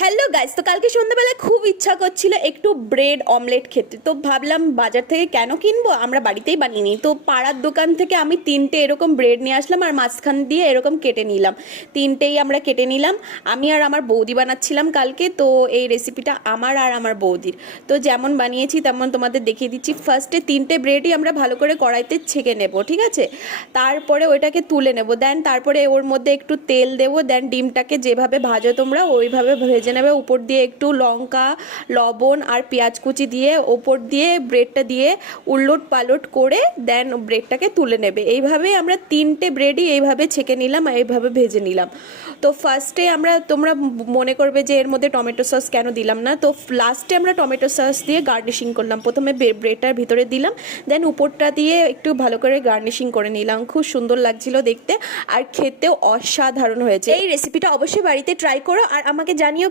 Hello guys, তো কালকে সন্ধ্যাবেলায় খুব ইচ্ছা করছিল একটু ব্রেড অমলেট খেতে। তো ভাবলাম বাজার থেকে কেন কিনবো, আমরা বাড়িতেই বানিয়ে নিই। তো পাড়ার দোকান থেকে আমি তিনটে এরকম ব্রেড নিয়ে আসলাম আর মাঝখান দিয়ে এরকম কেটে নিলাম। তিনটেই আমরা কেটে নিলাম। আমি আর আমার বৌদি বানাচ্ছিলাম কালকে। তো এই রেসিপিটা আমার আর আমার বৌদির। তো যেমন বানিয়েছি তেমন তোমাদের দেখিয়ে দিচ্ছি। ফার্স্টে তিনটে ব্রেডই আমরা ভালো করে কড়াইতে ছেঁকে নেব, ঠিক আছে? তারপরে ওইটাকে তুলে নেব, দেন তারপরে ওর মধ্যে একটু তেল দেবো, দেন ডিমটাকে যেভাবে ভাজো তোমরা ওইভাবে ভেজে নেবে। উপর দিয়ে একটু লঙ্কা, লবণ আর পেঁয়াজ কুচি দিয়ে ওপর দিয়ে ব্রেডটা দিয়ে উলট পালট করে দেন ব্রেডটাকে তুলে নেবে। এইভাবে আমরা তিনটে ব্রেডই এইভাবে ছেঁকে নিলাম, এইভাবে ভেজে নিলাম। তো ফার্স্টে তোমরা মনে করবে যে এর মধ্যে টমেটো সস কেন দিলাম না, তো লাস্টে আমরা টমেটো সস দিয়ে গার্নিশিং করলাম। প্রথমে ব্রেডটার ভিতরে দিলাম, দেন উপরটা দিয়ে একটু ভালো করে গার্নিশিং করে নিলাম। খুব সুন্দর লাগছিল দেখতে আর খেতেও অসাধারণ হয়েছে। এই রেসিপিটা অবশ্যই বাড়িতে ট্রাই করো আর আমাকে জানিও